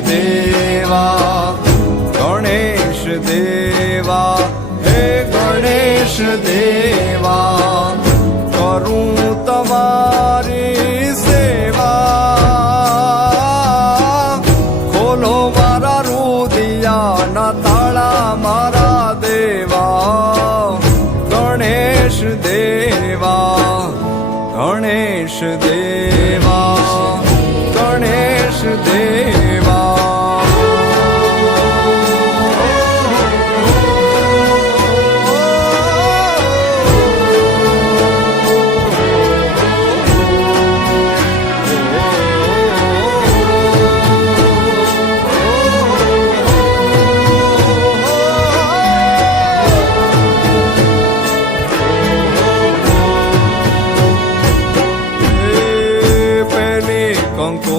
દેવા ગણેશ દેવા હે ગણેશ દેવા કરું તમારી સેવા ખોલો મારા રુદિયાના તાળા મારા દેવા ગણેશ દેવા ગણેશ દેવા ગણેશ દેવા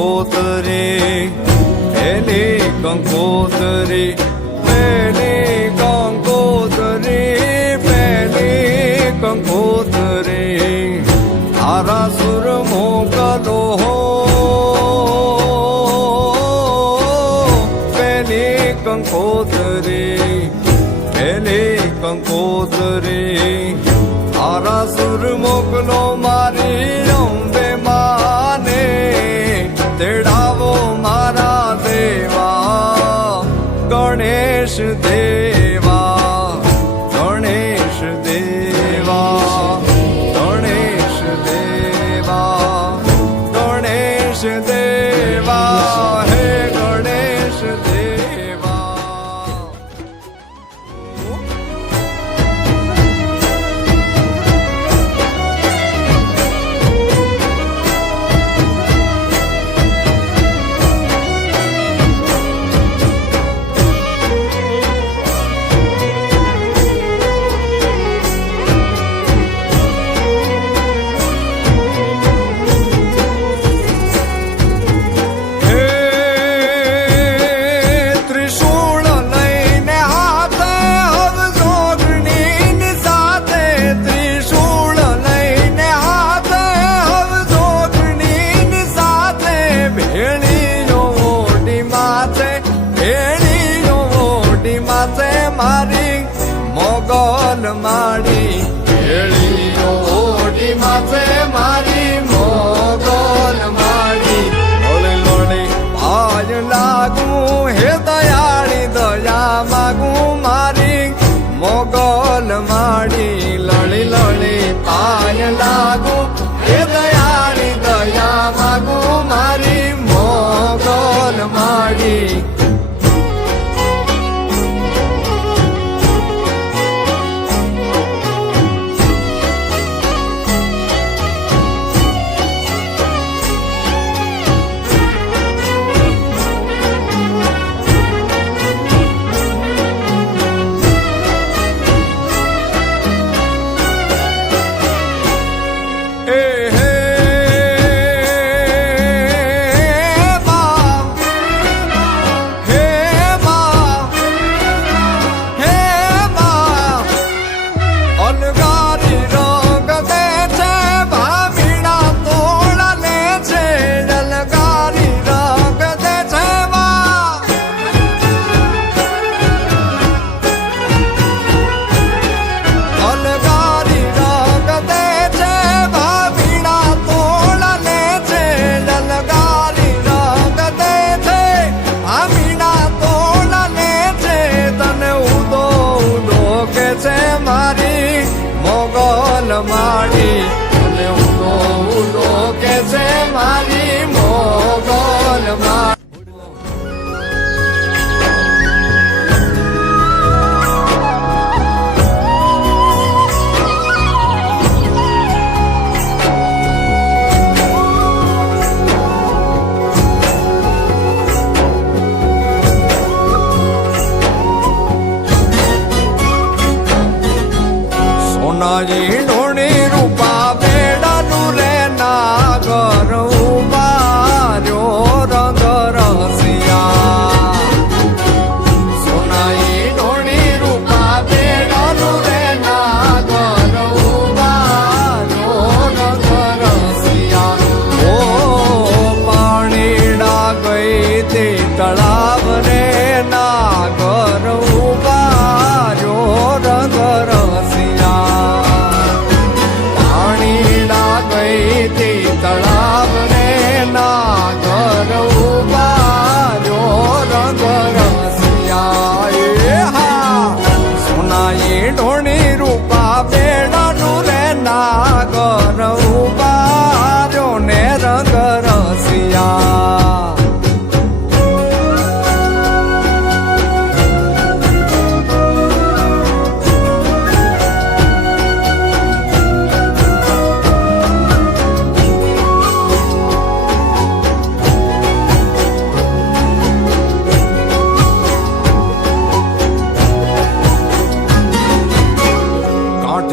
કંકોતરી પેલી કંકોતરી પેલી કંકોતરી પેલી કંકોતરી તારા સુર મોકલો પેલી કંકોતરી પેલી કંકોતરી તારા સુર મોકલો મારી અંબે માને તેડાવો મારા દેવા ગણેશ દેવા ગણેશ દેવા ગણેશ દેવા ગણેશ દેવા હે ગણેશ દેવા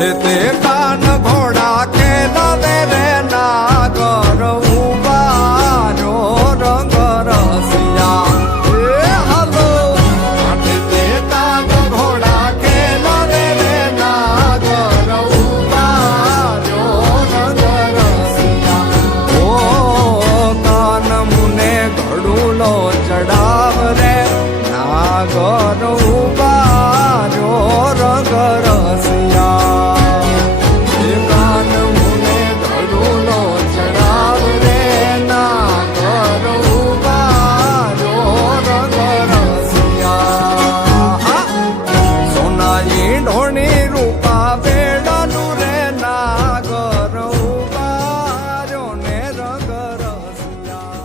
તે કાન ઘોડા ખેલાવે રે નાગર ઉભા જો રંગ રસિયા એ હાલો તે કાન ઘોડા ખેલાવે રે નાગર ઉભા જો રંગ રસિયા ઓ કાન મુને ઘડુલો ચડાવ રે નાગર ઉભા જો રંગ રસિયા એ કાન મુને ઘડુલો ચડાવ રે નાગર ઉભા જો રંગ રસિયા સોનાઈ ઢોણી રૂપા બેડાનું રે નાગર ઉભા જો ને રંગ રસિયા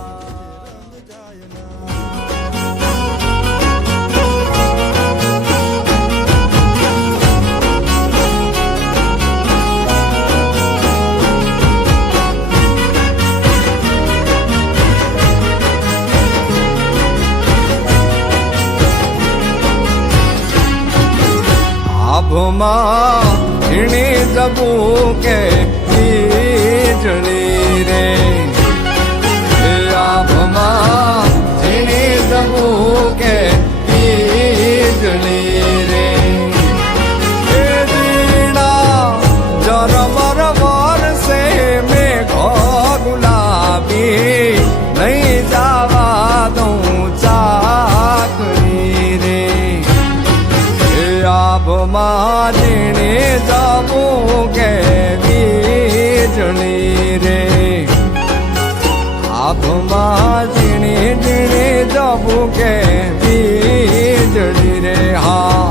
આભમાં ઝીણી જબુકે વીજળી રે એ આભમાં ઝીણી જબુકે વીજળી રે એ ઝીણા જરમર વરસે મેઘો ગુલાબી નહીં જાવા દઉં ચાકરી રે આભમાં ઝીણી જબું કે વીજળી રે આભમાં ઝીણી ઝીણી જબું કે વીજળી રે હા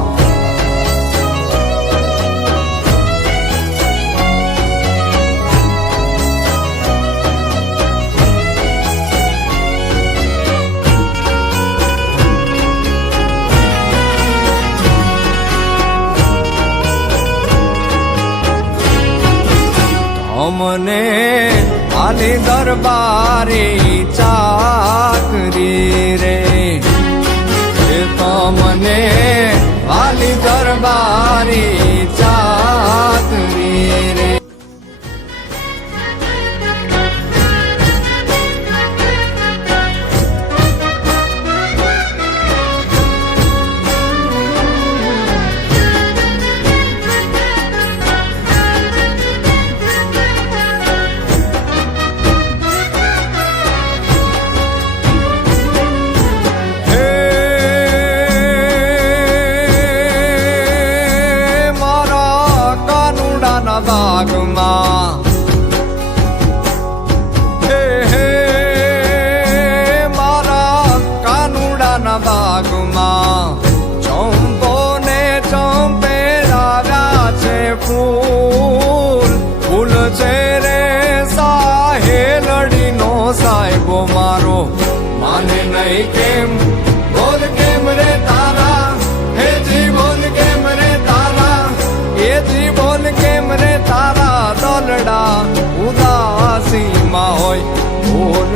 અમને આલી દરબારી ચાકરી રે એ તમને આલી દરબારી ચાકરી રે બાગમાં હે હે મારા કાનુડાના બાગમાં ચંપો ને ચંપે લાવ્યા છે ફૂલ ફૂલ છે રે સાહેલડીનો સાહેબો મારો માને નહીં કેમ બોલ કેમ રે તારા હે જી બોલ કેમ રે તારા એ જી બોલ કેમ રે તારા દોલડા ઉદાસીમાં હોય બોલ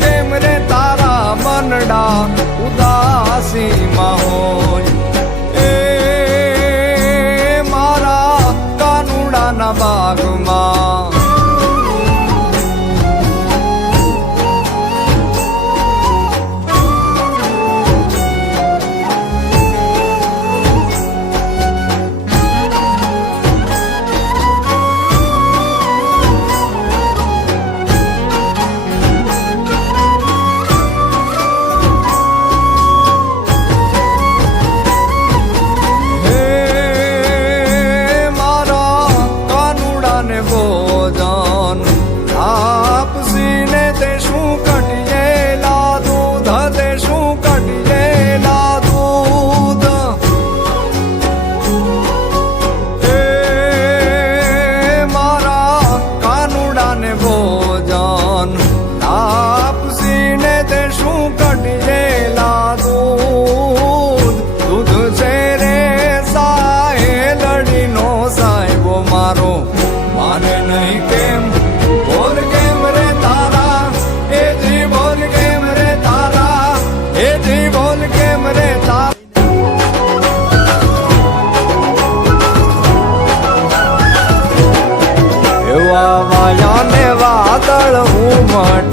કેમ રે તારા મનડા ઉદાસીમાં હોય એ મારા કાનુડાના બાગમાં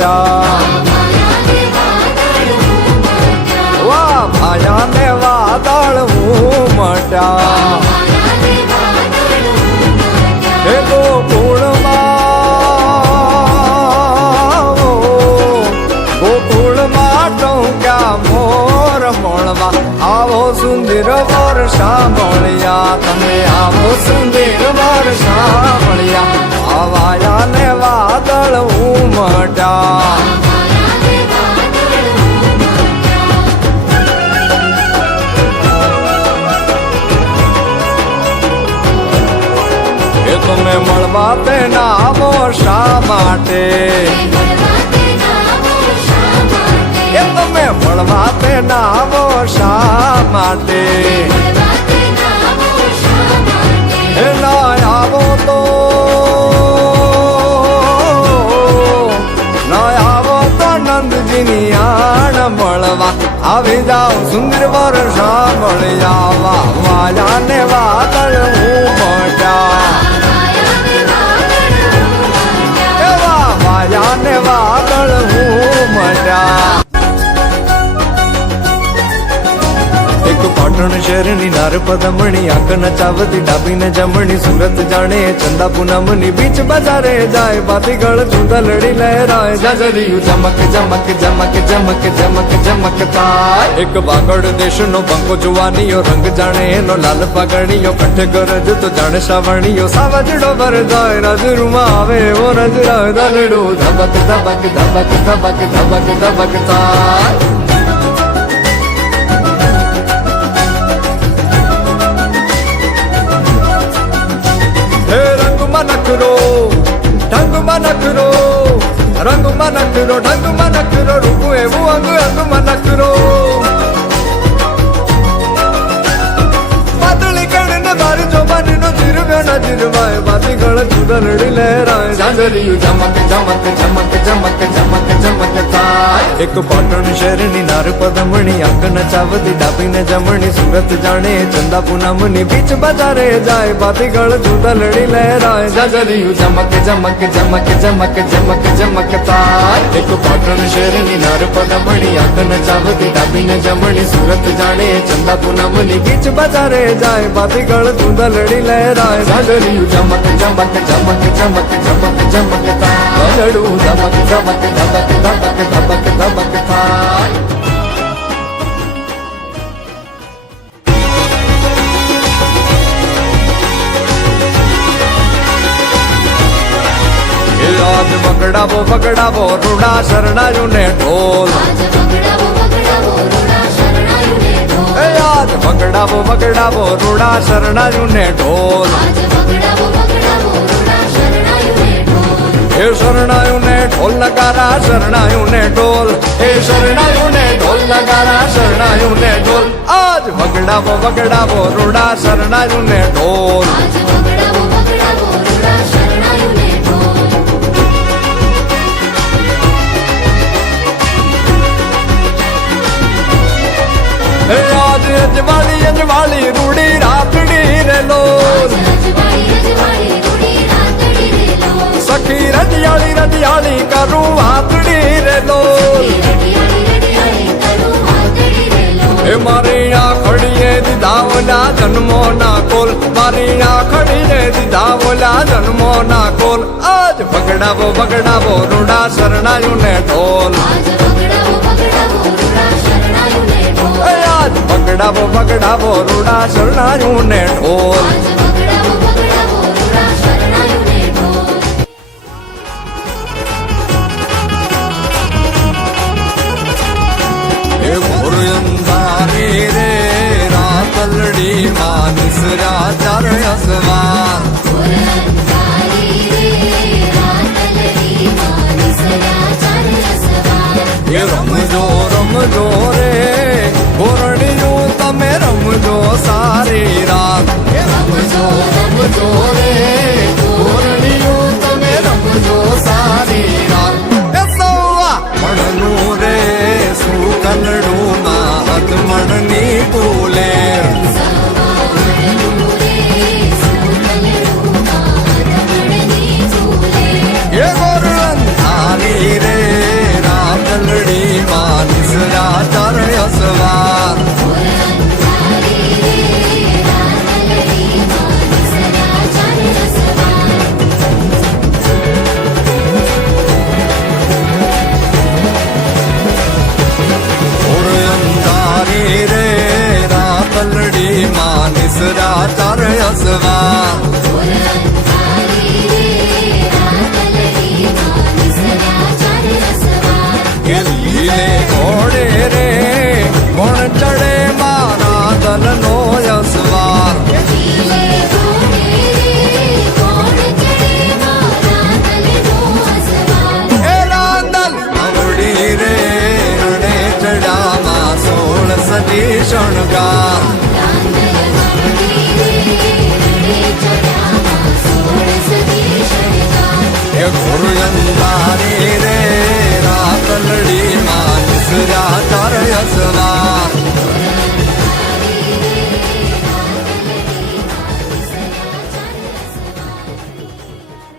મટ્યા વા ભાયા ને વાદળ હું મટ્યા હે ગોકુળમાં ટોક્યા મોર મળવા આવો સુંદર વર્ષા મળ્યા તમે આવો સુંદર વર્ષા મળ્યા આવાયા ને વાદળ ઉમટ્યા એ તમે મળવા તે નામો શા માટે એ તમે મળવા તે નામો શા માટે એ ના આવો તો નંદજીની આણ મળવા આવી જાઓ સુંદર વર્ષા મળ્યા વાયા ને વાદળ ઉમટ્યા એવા વાયા ને વાદળ ઉમટ્યા એક પાટણ શહેરની નાર પદમણી આંખ નચાવતી ડાબીને જમણી સુરત જાણે ચંદા પૂનમની બીચ બજારે જાય બાતીગળ જુદા લડી લહેરાય જાજરિયું ચમક ચમક ચમક ચમક ચમક ચમક થાય એક વાગડ દેશનો બંકો જુવાનીયો રંગ જાણે એનો લાલ પાઘડીયો કંઠે ગરજ તો જાણે સાવણીયો સાવજડો વરદાય રાજરૂમાં આવે એવો રજરાય દલડું ધબક ધબક ધબક ધબક ધબક ધબક થાય નખરો ઢંગમાં નખરો રંગમાં નખરો ઢંગમાં નખરો રૂપું એવું અંગ અંગમાં નખરો પાતળી કણને મારી જોબાનીનો જીરવ્યો ન જીરવાય બાતીગળ જુદા લડી લહેરાય જાજરિયું ચમક ચમક ચમક ચમક ચમક ચમક થાય એક પાટણ શહેરની નાર પદમણી આંખ નચાવતી ડાબીને જમણી સુરત જાણે ચંદા પૂનમની બીચ બજારે જાય બાતીગળ જુદા લડી લહેરાય જાજરિયું ચમક ચમક ચમક ચમક ચમક ચમક થાય એક પાટણ શહેરની નાર પદમણી આંખ નચાવતી ડાબીને જમણી સુરત જાણે ચંદા પૂનમની બીચ બજારે જાય બાતીગળ જુદા લડી લહેરાય જાજરિયું ચમક ચમક ચમક ચમક ચમક ચમક થાય લડું ધમક ધમક ધમક ધમક ધમક ધમક થાય આજ બગડાવો બગડાવો રૂડા શરણાયું ને ઢોલ આજ બગડાવો બગડાવો રૂડા શરણાયું ને ઢોલ હે શરણાયું ને ઢોલ નગારા શરણાયું ને ઢોલ હે શરણાયું ને ઢોલ નગારા શરણાયું ને ઢોલ આજ બગડાવો બગડાવો રૂડા શરણાયું ને ઢોલ અજવાળી અજવાળી રૂડી રાતડી રે લોલ સખી રડિયાળી રડિયાળી કરું હાથડી રે લોલ એ મારી આખડીએ દીધા ઓલા જન્મો ના કોલ મારી આખડીએ દીધા ઓલા જન્મો ના કોલ આજ બગડાવો બગડાવો રૂડા શરણાયું ને ઢોલ બગડાવો બગડાવો રૂડા શરણાયું ને ઢોલ એ ઘોર અંધારી રે રાતલડી માનસ રાચાર અસવાર એ રમજો રમજો રે ઘોરણીયું તમે રમજો સારી રાત રમજો રમજો રે ઘોરણીયું તમે રમજો સારી રાત એ સૌવા મણનું રે શું કલડું ના હાથ મણની બોલે એ ગોર અંધારી રે કે લીલે ઘોડે રે કોણ ચડે મારા દલનો અસવાર એલા દલ આવડી રે રણે ચડામાં 16 સદી શણગાર એ ઘોર